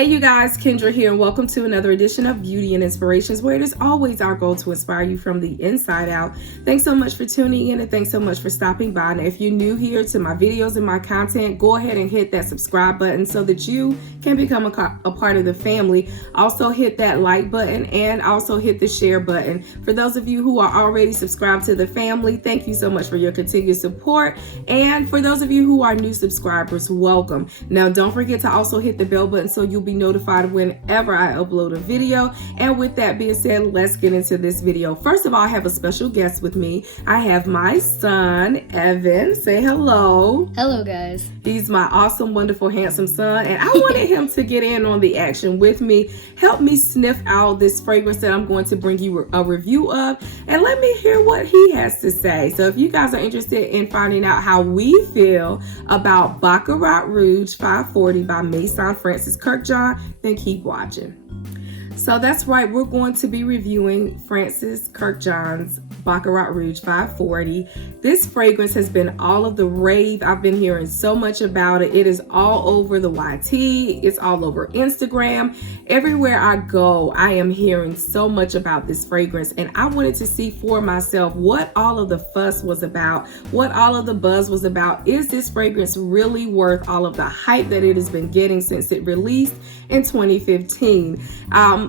Hey you guys, Kendra here, and welcome to another edition of Beauty and Inspirations, where it is always our goal to inspire you from the inside out. Thanks so much for tuning in, and thanks so much for stopping by. And if you're new here to my videos and my content, go ahead and hit that subscribe button so that you can become a part of the family. Also hit that like button and also hit the share button. For those of you who are already subscribed to the family, thank you so much for your continued support. And for those of you who are new subscribers, welcome. Now don't forget to also hit the bell button so you'll be notified whenever I upload a video. And with that being said, let's get into this video. First of all, I have a special guest with me. I have my son, Evan. Say hello. Hello, guys. He's my awesome, wonderful, handsome son, and I wanted him to get in on the action with me, help me sniff out this fragrance that I'm going to bring you a review of, and let me hear what he has to say. So if you guys are interested in finding out how we feel about Baccarat Rouge 540 by Maison Francis Kurkdjian, then keep watching. So that's right, we're going to be reviewing Francis Kurkdjian's Baccarat Rouge 540. This fragrance has been all of the rave. I've been hearing so much about it. It is all over the YT. It's all over Instagram. Everywhere I go, I am hearing so much about this fragrance, and I wanted to see for myself what all of the fuss was about, what all of the buzz was about. Is this fragrance really worth all of the hype that it has been getting since it released in 2015?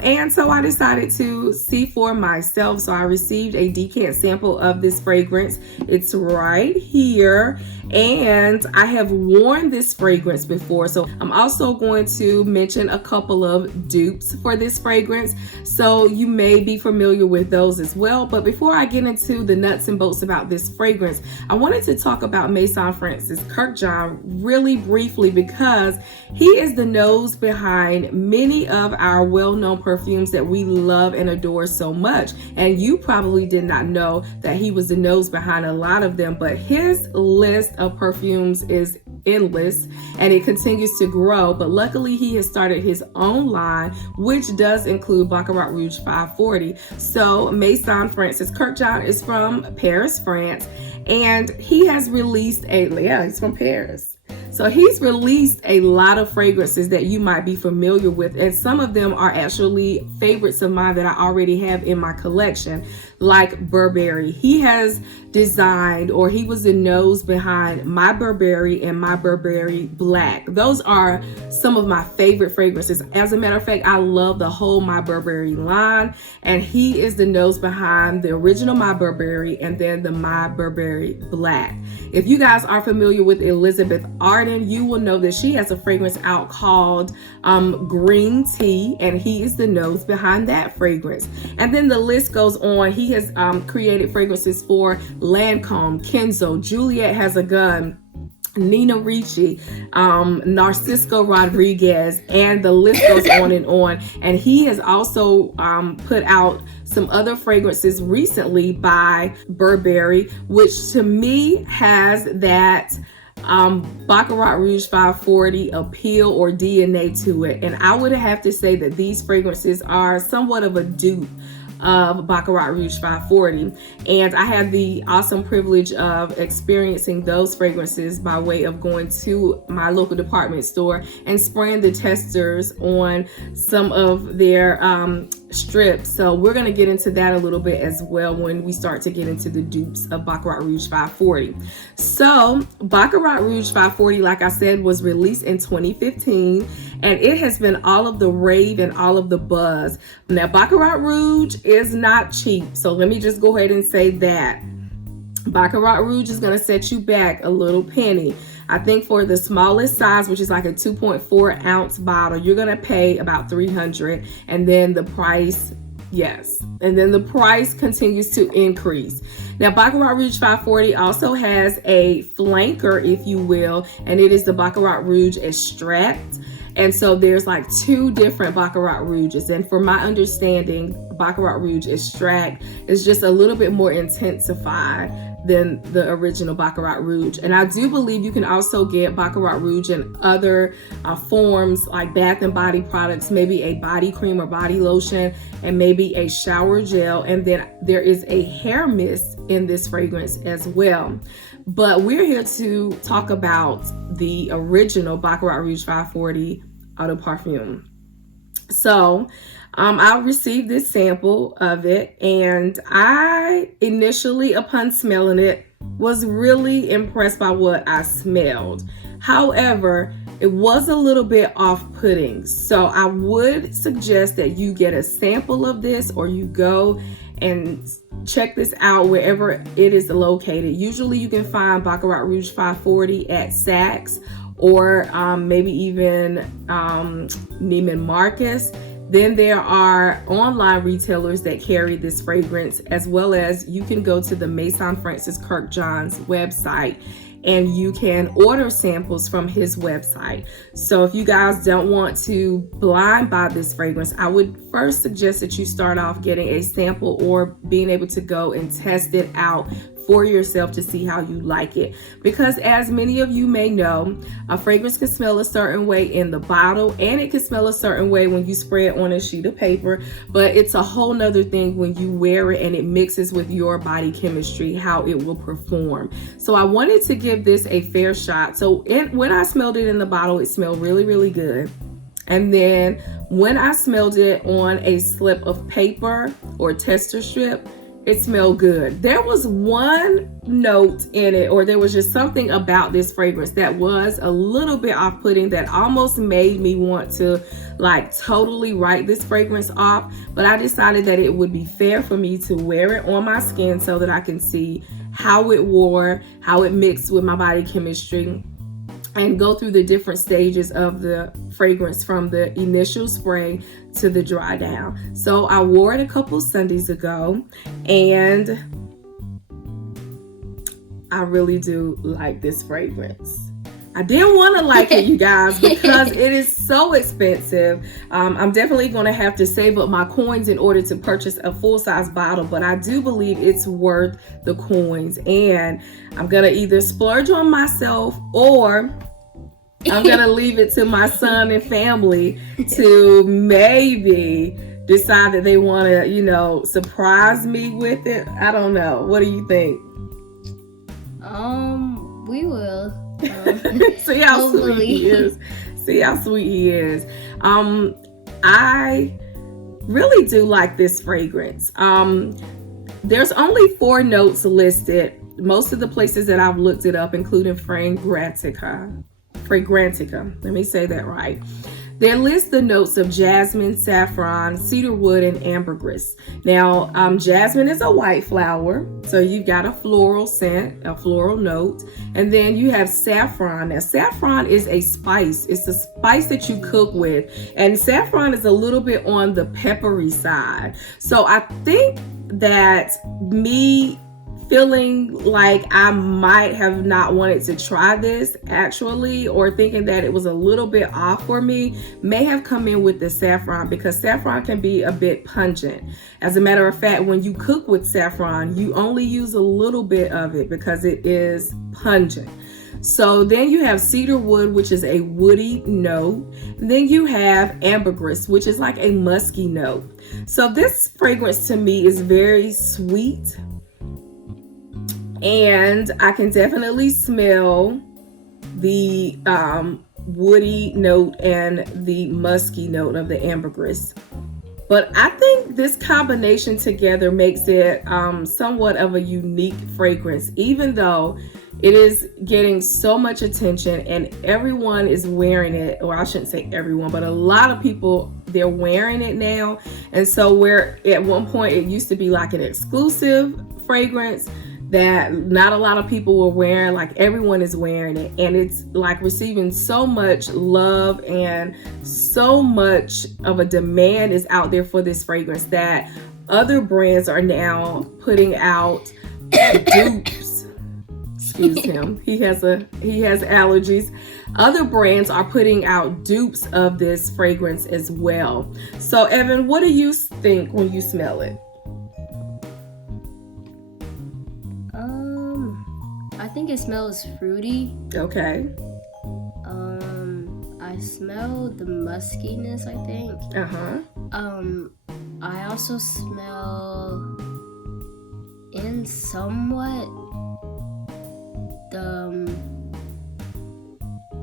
And so I decided to see for myself. So I received a decant sample of this fragrance. It's right here, and I have worn this fragrance before. So I'm also going to mention a couple of dupes for this fragrance, so you may be familiar with those as well. But before I get into the nuts and bolts about this fragrance, I wanted to talk about Maison Francis Kurkdjian really briefly, because he is the nose behind many of our well-known perfumes that we love and adore so much. And you probably did not know that he was the nose behind a lot of them, but his list of perfumes is endless and it continues to grow. But luckily he has started his own line, which does include Baccarat Rouge 540. So Maison Francis Kurkdjian is from Paris, France, and he has released he's from Paris. So he's released a lot of fragrances that you might be familiar with, and some of them are actually favorites of mine that I already have in my collection, like Burberry. He has designed, or he was the nose behind My Burberry and My Burberry Black. Those are some of my favorite fragrances. As a matter of fact, I love the whole My Burberry line, and he is the nose behind the original My Burberry and then the My Burberry Black. If you guys are familiar with Elizabeth Arden, you will know that she has a fragrance out called Green Tea, and he is the nose behind that fragrance. And then the list goes on. He has created fragrances for Lancome, Kenzo, Juliet Has a Gun, Nina Ricci, Narcisco Rodriguez, and the list goes on and on. And he has also put out some other fragrances recently by Burberry, which to me has that Baccarat Rouge 540 appeal or DNA to it. And I would have to say that these fragrances are somewhat of a dupe of Baccarat Rouge 540, and I had the awesome privilege of experiencing those fragrances by way of going to my local department store and spraying the testers on some of their strips. So we're going to get into that a little bit as well when we start to get into the dupes of Baccarat Rouge 540. So Baccarat Rouge 540, like I said, was released in 2015, and it has been all of the rave and all of the buzz. Now, Baccarat Rouge is not cheap, so let me just go ahead and say that. Baccarat Rouge is going to set you back a little penny. I think for the smallest size, which is like a 2.4 ounce bottle, you're going to pay about $300, and then the price, and then the price continues to increase. Now, Baccarat Rouge 540 also has a flanker, if you will, and it is the Baccarat Rouge Extract. And so there's like two different Baccarat Rouges. And for my understanding, Baccarat Rouge Extract is just a little bit more intensified than the original Baccarat Rouge. And I do believe you can also get Baccarat Rouge in other forms, like bath and body products, maybe a body cream or body lotion, and maybe a shower gel. And then there is a hair mist in this fragrance as well. But we're here to talk about the original Baccarat Rouge 540 Eau de Parfum. So I received this sample of it, and I initially, upon smelling it, was really impressed by what I smelled. However, it was a little bit off-putting. So I would suggest that you get a sample of this, or you go and check this out wherever it is located. Usually you can find Baccarat Rouge 540 at Saks, or maybe even Neiman Marcus. Then there are online retailers that carry this fragrance, as well as you can go to the Maison Francis Kirkjohn's website and you can order samples from his website. So if you guys don't want to blind buy this fragrance, I would first suggest that you start off getting a sample or being able to go and test it out for yourself to see how you like it. Because as many of you may know, a fragrance can smell a certain way in the bottle, and it can smell a certain way when you spray it on a sheet of paper, but it's a whole nother thing when you wear it and it mixes with your body chemistry, how it will perform. So I wanted to give this a fair shot. So when I smelled it in the bottle, it smelled really, really good. And then when I smelled it on a slip of paper or tester strip, it smelled good. There was one note in it, or there was just something about this fragrance that was a little bit off-putting, that almost made me want to like totally write this fragrance off. But I decided that it would be fair for me to wear it on my skin so that I can see how it wore, how it mixed with my body chemistry, and go through the different stages of the fragrance from the initial spray to the dry down. So I wore it a couple Sundays ago, and I really do like this fragrance. I didn't want to like it, you guys, because it is so expensive. I'm definitely going to have to save up my coins in order to purchase a full-size bottle, but I do believe it's worth the coins. And I'm going to either splurge on myself, or I'm going to leave it to my son and family to maybe decide that they want to, surprise me with it. I don't know. What do you think? We will. See how sweet he is. See how sweet he is. I really do like this fragrance. There's only 4 notes listed. Most of the places that I've looked it up, including Fragrantica. Let me say that right. They list the notes of jasmine, saffron, cedarwood, and ambergris. Now, jasmine is a white flower, so you've got a floral scent, a floral note. And then you have saffron. Now, saffron is a spice. It's a spice that you cook with. And saffron is a little bit on the peppery side. So I think that me feeling like I might have not wanted to try this actually, or thinking that it was a little bit off for me, may have come in with the saffron, because saffron can be a bit pungent. As a matter of fact, when you cook with saffron, you only use a little bit of it because it is pungent. So then you have cedarwood, which is a woody note. And then you have ambergris, which is like a musky note. So this fragrance to me is very sweet, and I can definitely smell the woody note and the musky note of the ambergris. But I think this combination together makes it somewhat of a unique fragrance, even though it is getting so much attention and everyone is wearing it. Or I shouldn't say everyone, but a lot of people, they're wearing it now. And so where at one point it used to be like an exclusive fragrance that not a lot of people were wearing, like everyone is wearing it, and it's like receiving so much love and so much of a demand is out there for this fragrance that other brands are now putting out dupes. Excuse him. He has allergies. Other brands are putting out dupes of this fragrance as well. So Evan, what do you think when you smell it? I think it smells fruity. Okay. I smell the muskiness, I think. I also smell somewhat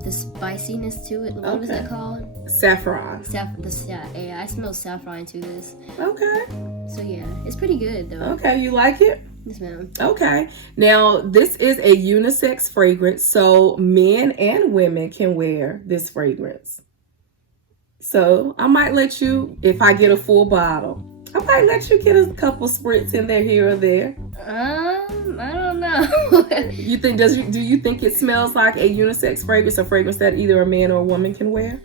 the spiciness to it. What was it called? Saffron. Yeah, I smell saffron to this. Okay. So yeah, it's pretty good though. Okay, you like it? Yes, ma'am. Okay. Now, this is a unisex fragrance, so men and women can wear this fragrance. So I might let you, if I get a full bottle, I might let you get a couple spritz in there here or there. I don't know. You think do you think it smells like a unisex fragrance, a fragrance that either a man or a woman can wear?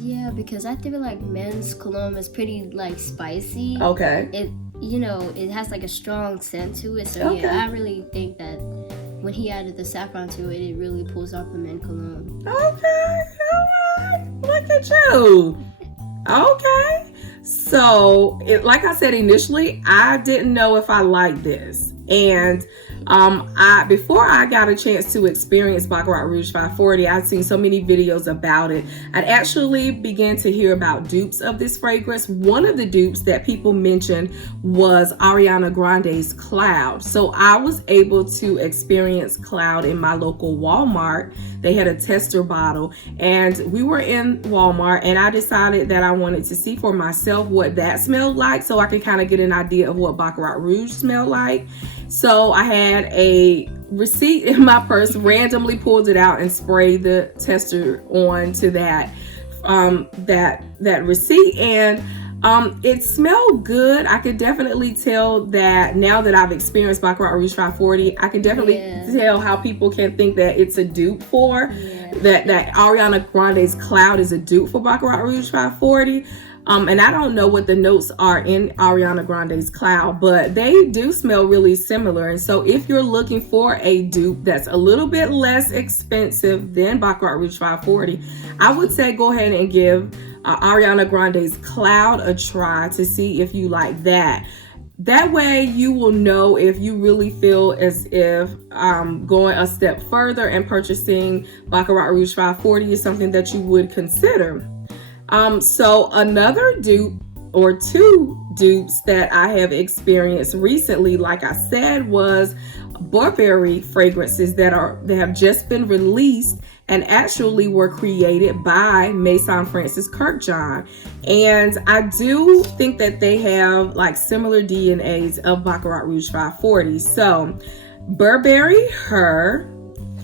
Yeah, because I feel like men's cologne is pretty like spicy. Okay. It has like a strong scent to it. So Okay. yeah, I really think that when he added the saffron to it, it really pulls off the men cologne. Okay. All right. Look at you. Okay. So, like I said initially, I didn't know if I liked this. And before I got a chance to experience Baccarat Rouge 540, I'd seen so many videos about it. I'd actually began to hear about dupes of this fragrance. One of the dupes that people mentioned was Ariana Grande's Cloud. So I was able to experience Cloud in my local Walmart. They had a tester bottle, and we were in Walmart, and I decided that I wanted to see for myself what that smelled like so I could kind of get an idea of what Baccarat Rouge smelled like. So I had a receipt in my purse, randomly pulled it out and sprayed the tester on to that receipt, and it smelled good. I could definitely tell that now that I've experienced Baccarat Rouge 540, I can definitely tell how people can think that it's a dupe for that Ariana Grande's Cloud is a dupe for Baccarat Rouge 540. And I don't know what the notes are in Ariana Grande's Cloud, but they do smell really similar. And so if you're looking for a dupe that's a little bit less expensive than Baccarat Rouge 540, I would say go ahead and give Ariana Grande's Cloud a try to see if you like that. That way you will know if you really feel as if going a step further and purchasing Baccarat Rouge 540 is something that you would consider. So another dupe or two dupes that I have experienced recently, like I said, was Burberry fragrances that have just been released and actually were created by Maison Francis Kirkjohn. And I do think that they have like similar DNAs of Baccarat Rouge 540. So Burberry Her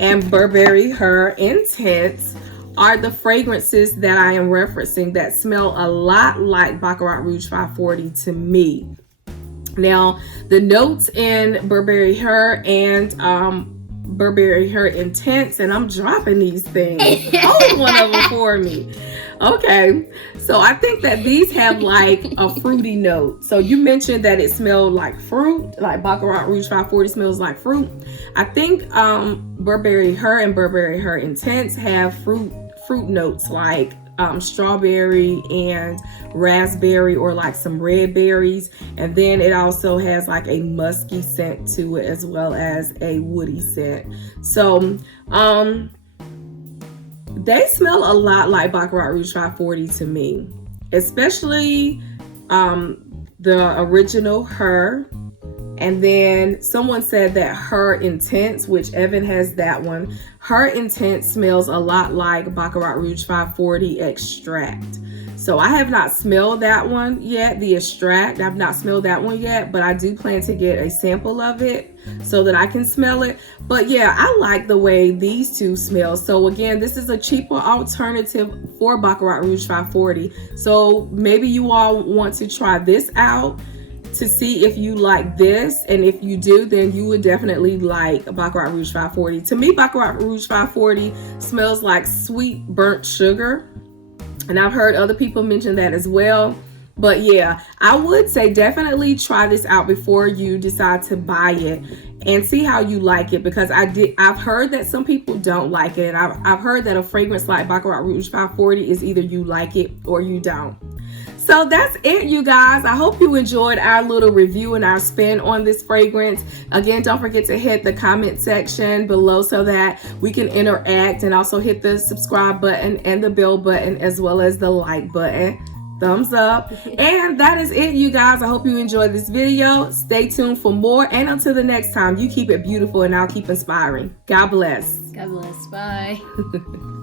and Burberry Her Intense are the fragrances that I am referencing that smell a lot like Baccarat Rouge 540 to me. Now, the notes in Burberry Her and Burberry Her Intense, and I'm dropping these things. Hold one of them for me. Okay, so I think that these have like a fruity note. So you mentioned that it smelled like fruit, like Baccarat Rouge 540 smells like fruit. I think Burberry Her and Burberry Her Intense have fruit notes like strawberry and raspberry, or like some red berries, and then it also has like a musky scent to it as well as a woody scent. So they smell a lot like Baccarat Rouge 540 to me, especially the original Her. And then someone said that Her Intense, which Evan has that one. Her Intense smells a lot like Baccarat Rouge 540 Extract. So I have not smelled that one yet, the Extract. I've not smelled that one yet, but I do plan to get a sample of it so that I can smell it. But yeah, I like the way these two smell. So again, this is a cheaper alternative for Baccarat Rouge 540. So maybe you all want to try this out to see if you like this, and if you do, then you would definitely like Baccarat Rouge 540. To me, Baccarat Rouge 540 smells like sweet burnt sugar, and I've heard other people mention that as well. But yeah, I would say definitely try this out before you decide to buy it and see how you like it, because I've heard that some people don't like it, and I've heard that a fragrance like Baccarat Rouge 540 is either you like it or you don't. So that's it, you guys. I hope you enjoyed our little review and our spin on this fragrance. Again, don't forget to hit the comment section below so that we can interact, and also hit the subscribe button and the bell button as well as the like button. Thumbs up. And that is it, you guys. I hope you enjoyed this video. Stay tuned for more. And until the next time, you keep it beautiful and I'll keep inspiring. God bless. God bless. Bye.